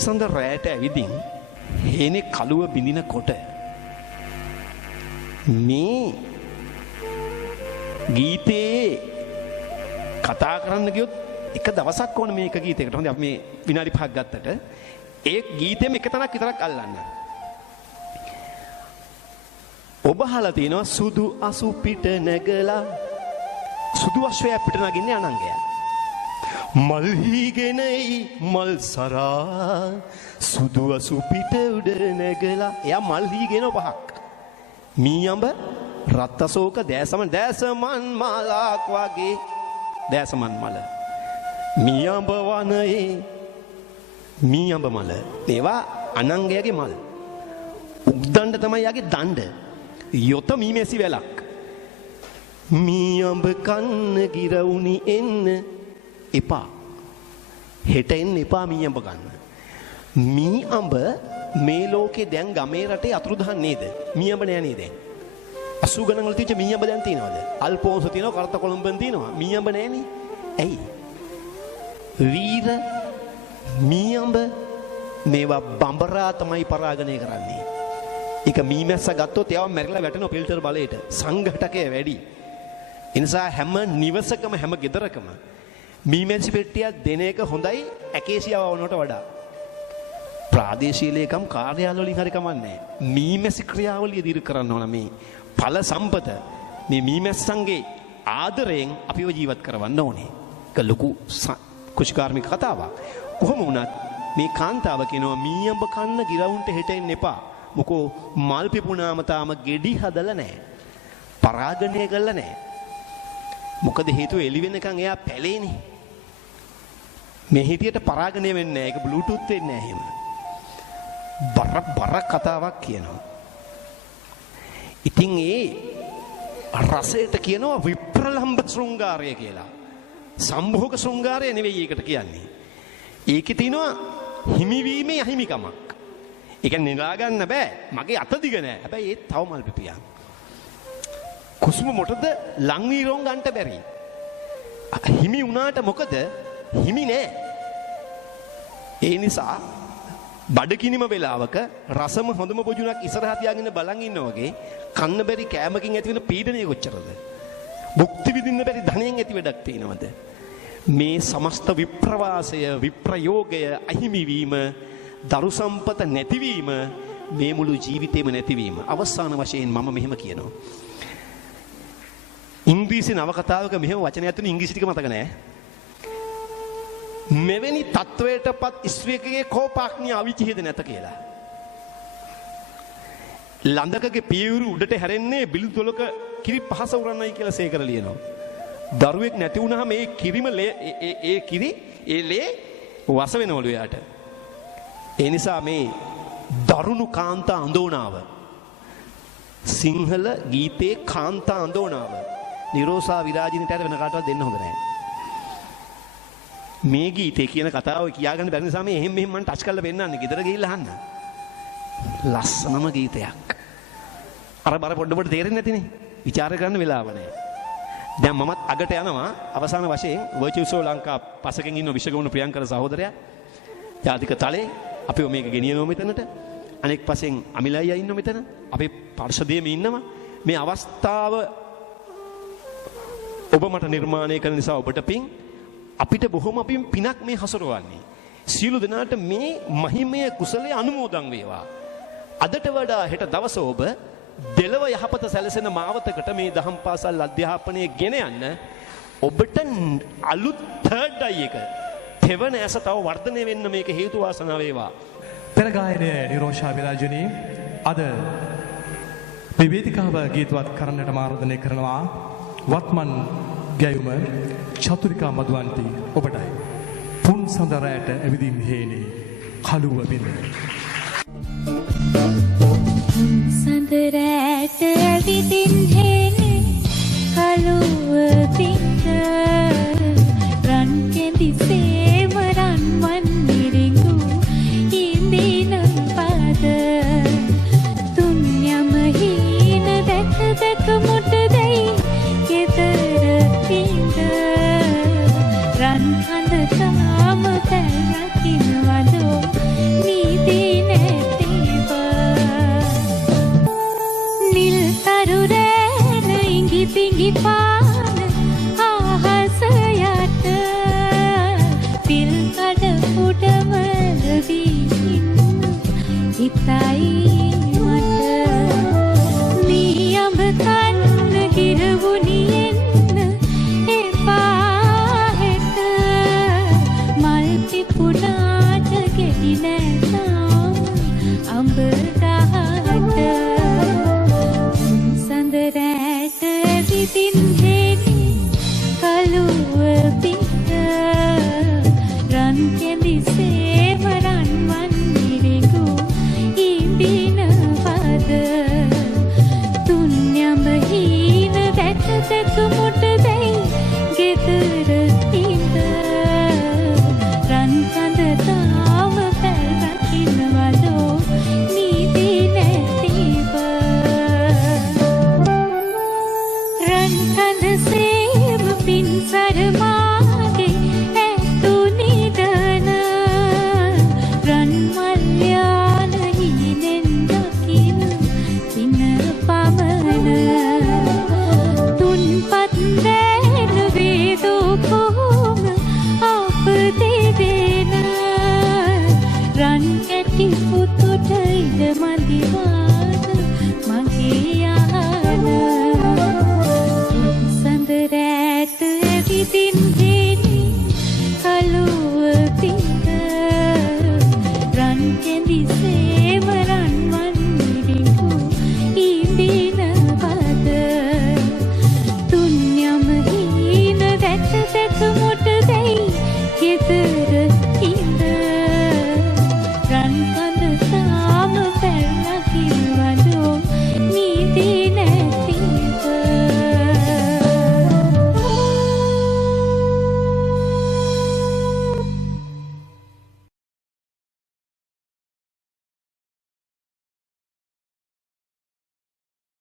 සඳ රැයට ඇවිදින් හේනේ කළුව බිඳිනකොට මේ ගීතේ කතා කරන්න ගියොත් එක දවසක් ඕන මේක ගීතයකට. හොඳයි අපි මේ විනාඩි 5ක් ගත්තට ඒ ගීතෙම එක තැනක් විතරක් අල්ලන්න. ඔබ අහලා තියෙනවා සුදු අසු පිට නැගලා සුදු අශ්වය පිට නගින්නේ අනංගය. මල් හීගෙනයි මල් සරා සුදු අසු පිට උඩ නැගලා. එයා මල් හීගෙන පහක්. මීයඹ රත්අශෝක දැසමන් මලක් වගේ දැසමන් මල. මීයඹ වනයේ මීයඹ මල. ඒවා අනංගයගේ මල්. උක්දණ්ඩ තමයි යාගේ දණ්ඩ. යොත මීමැසි වැලක්. මීයඹ කන්න ගිරවුනි එන්න එපා. හෙට එන්න එපා මීයඹ ගන්න. මීයඹ මේ ලෝකේ දැන් ගමේ රටේ අතුරුදහන් නේද? මීයඹ නෑ නේද? 80 ගණන් වල තියච්ච මීයඹ දැන් තියෙනවද? අල්පෝන්ස තියෙනවා, කරත කොළඹන් තියෙනවා. මීයඹ නෑනේ. ඇයි? වීර මීයඹ මේවා බඹරා තමයි පරාගණය කරන්නේ. ඒක මීමැස්ස ගත්තොත් එයාව මැරිලා වැටෙනවා පිල්ටර් බලයට. සංඝටකය වැඩි. ඒ නිසා හැම නිවසකම හැම ගෙදරකම මීමැසි පෙට්ටියක් දෙන එක හොඳයි ඇකේසියාව වුණාට වඩා. ප්‍රාදේශීය ලේකම් කාර්යාල වලින් හරි කමන්නේ. මීමැසි ක්‍රියාවලිය දිරු කරන්න ඕන මේ ඵල සම්පත මේ මීමැස්සන්ගේ ආදරයෙන් අපිව ජීවත් කරවන්න ඕනේ. ඒක ලොකු කුෂ්කාර්මික කතාවක්. කොහොම වුණත් මේ කාන්තාව කියනවා මීයඹ කන්න ගිරවුන්ට හෙට එන්න එපා. මොකෝ මල් පිපුණාම තාම ගෙඩි හදලා නැහැ. පරාගණය කළා නැහැ. මොකද හේතුව එළි වෙනකන් එයා පැලේනේ. මේ හිතියට පරාගණය වෙන්නේ නැහැ. ඒක බ්ලූටූත් වෙන්නේ නැහැ එහෙම. බර කතාවක් කියනවා. ඉතින් ඒ රසයට කියනවා විප්‍රලම්භ ශෘංගාරය කියලා. සම්භෝග ශෘංගාරය නෙවෙයි ඒකට කියන්නේ. ඒකේ තියෙනවා හිමිවීමේ අහිමිකමක්. ඒක නිලා ගන්න බෑ. මගේ අත දිග නෑ. හැබැයි ඒත් තව මල් පිපියා. කුසුම මොටද ලං වීරෝන් ගන්නට බැරි. හිමි වුණාට මොකද? හිමි නෑ. ඒ නිසා බඩගිනිම වෙලාවක රසම හොඳම බොජුණක් ඉස්සරහා තියාගෙන බලන් ඉන්නා වගේ කන්න බැරි කෑමකින් ඇති වෙන පීඩනය කොච්චරද? භුක්ති විඳින්න බැරි ධනයෙන් ඇති වැඩක් තියෙනවද? මේ සමස්ත විප්‍රවාසය, විප්‍රයෝගය, අහිමිවීම, දරු සම්පත නැතිවීම, මේ මුළු ජීවිතේම නැතිවීම. අවසාන වශයෙන් මම මෙහෙම කියනවා. ඉංග්‍රීසි නවකතාවක මෙහෙම වචනයක් තුන ඉංග්‍රීසි ටික මතක නැහැ. මෙවැනි තත්වයටපත් ස්ත්‍රියකගේ කෝපාග්නිය අවිචිහෙද නැත කියලා. ලඳකගේ පියවරු උඩට හැරෙන්නේ බිලිදොලක කිරි පහස උරන්නයි කියලා සේකර ලියනවා. දරුවෙක් නැති වුණාම මේ කිරිම ඒ කිරි ඒ ලේ වස වෙනවලු එයාට. ඒ නිසා මේ දරුණු කාන්තා අඳෝනාව සිංහල ගීතේ කාන්තා අඳෝනාව නිරෝසා විරාජිනිට වෙන කාටවත් දෙන්න හොඳ නැහැ. මේ ගීතේ කියන කතාව කියාගන්න බැරි නිසා මේ එහෙම මෙහෙම මම ටච් කරලා පෙන්නන්නේ. ගෙදර ගිහිල්ලා අහන්න. ලස්සනම ගීතයක්. අර බර පොඩ්ඩකට තේරෙන්නේ නැතිනේ. ਵਿਚාර කරන්න වෙලාව නැහැ. දැන් මමත් අගට යනවා අවසාන වශයෙන් වර්චුවල් ලංකා පසකින් ඉන්න විශ්වගුණ ප්‍රියංකර සහෝදරයා. ජාතික තලේ අපිව මේක ගෙනියනවා මෙතනට. අනෙක් පසෙන් අමිලයියා ඉන්න මෙතන. අපේ පරිශදයේම ඉන්නවා. මේ අවස්ථාව ඔබ මට නිර්මාණය කරන නිසා ඔබට පිං. අපිට බොහොම පිනක් මේ හසුරවන්නේ. සියලු දෙනාට මේ මහිමය කුසලයේ අනුමෝදන් වේවා. අදට වඩා හෙට දවස ඔබ දෙලව යහපත සැලසෙන මාවතකට මේ දහම් පාසල් අධ්‍යාපනය ගෙන යන්න ඔබට අලුත් තර්ඩ් අයි එක තෙවන ඇස තව වර්ධනය වෙන්න මේක හේතු වාසනා වේවා. පෙර ගායනය නිරෝෂා විරාජනී අද මේ වේදිකාව ගීතවත් කරන්නට ආරාධනය කරනවා වත්මන් ගැයුම චතුරිකා මදුවන්ති ඔබටයි. පුන් සඳරයට ඇවිදින් හේනේ කළුව බිඳ. සඳරයට ඇවිදින් හේනේ කළුව බිඳ. රන් කෙඳි සේම රන්වන් නිරිඟු ඉඳින පද. තුන් යම හීන දැක දැක මුට දෙයි ගෙදර පිඳ. රන් කඳ තාම පැල් රකින්නවදෝ හිතයි මට මී අඹ කන්න ගිරවුනි එන්න එපා හෙට මල් පිපුණාට ගෙඩි නැතාම අඹ ගහට සඳ රැට විදින් හෙනි කළුව පිට රන් කෙඳි සේවරන් වන් නිරිඟු ඉඹිනවද තුන් යඹ හීන දැක දැක මුට දෙයි ගෙදර ඉඳ රන් කඳ තාම පැල් රකින්නවදෝ නීති නැතිව රන් කඳ සේව පින්සර මාගේ ඇතු නිදන රන් මල්යාන හිනෙන් දකින කින පමණ තුන්පත් දැන වේදෝ කොහොම අප දෙදෙන රන් කැටි පුතුට ඉඩ මදිවා